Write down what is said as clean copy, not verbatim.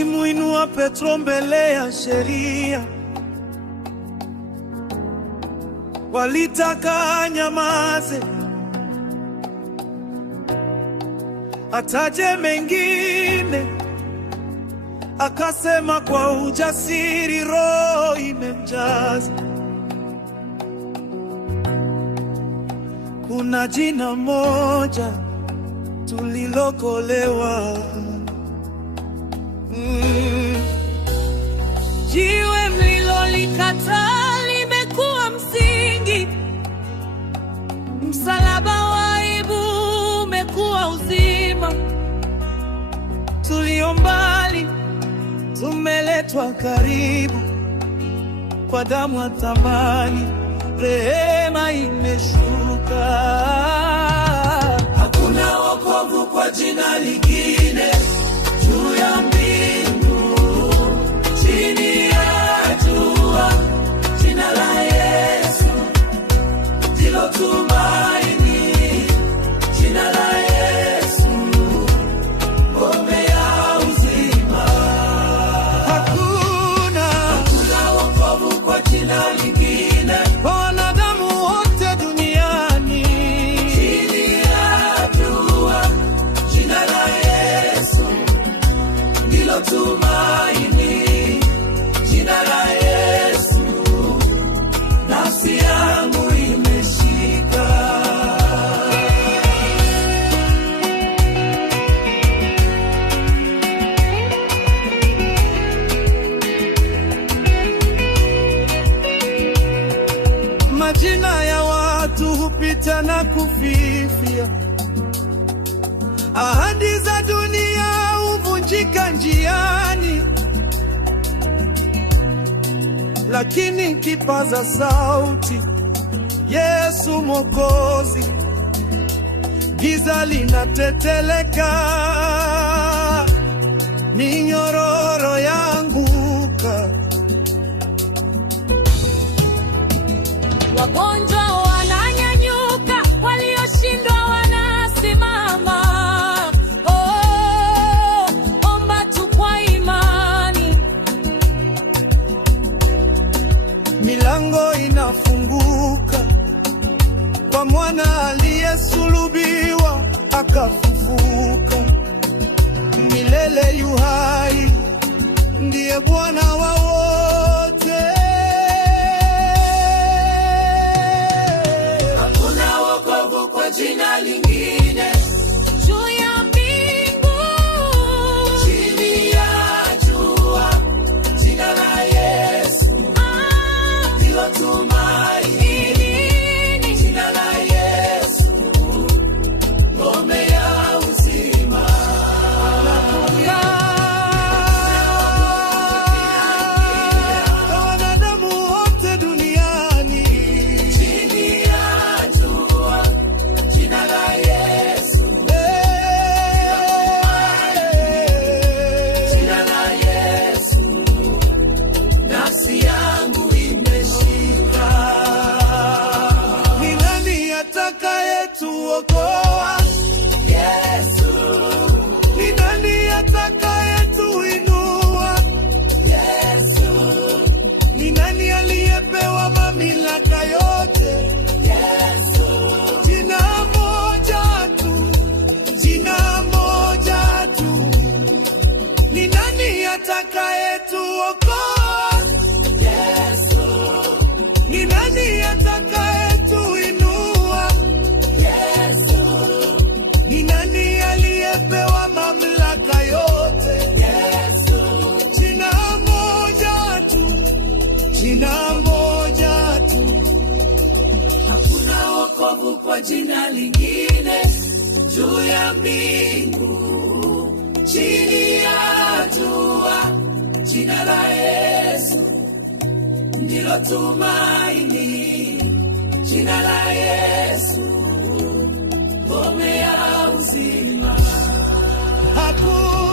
Walimuinua Petro mbele ya sheria, walitaka anyamaze, ataje mengine. Akasema kwa ujasiri, Roho imemjaza. Kuna jina moja tulilokolewa, Jiwe mlilolikataa limekuwa msingi, msalaba wa aibu umekuwa uzima. Tulio mbali tumeletwa karibu, kwa damu ya thamani rehema imeshuka. Hakuna wokovu kwa jina lingine juu ya mbingu, chini ya jua, jina la Yesu ndilo tumaini, jina la Yesu ngome ya uzima. Hakuna wokovu kwa jina lingine kwa wanadamu wote duniani, chini ya jua, jina la Yesu ndilo tumaini, jina la Yesu nafsi yangu imeshika. Majina ya watu hupita na kufifia, ahadi za dunia huvunjika njiani, lakini kipaza sauti Yesu Mwokozi, giza linateteleka, minyororo yaanguka. Wagonjwa wananyanyuka, walioshindwa wanasimama. Oh, omba tu kwa imani. Milango inafunguka kwa mwana aliyesulubiwa akafufuka. Milele yu hai, ndiye Bwana wa wote. Hakuna wokovu kwa jina lingine Juu ya mbingu, chini ya jua, jina la Yesu ndilo tumaini, jina la Yesu ngome ya uzima. Kwa wanadamu wote duniani, chini ya jua, jina la Yesu, jina la Yesu nafsi yangu imeshika. Ni nani atakayetuokoa? Yesu. Ni nani atakayetuinua? Yesu. Ni nani aliyepewa mamlaka yote? Yesu. Jina moja tu, jina moja tu. Ni nani atakayetuokoa? Yesu. Ni nani atakayetuinua? Yesu. Ni nani aliyepewa mamlaka yote? Yesu. Jina moja tu, jina moja tu. Hakuna wokovu kwa jina lingine juu ya mbingu, chini ya jua, jina la Yesu ndilo tumaini, jina la Yesu ngome ya uzima. Hakuna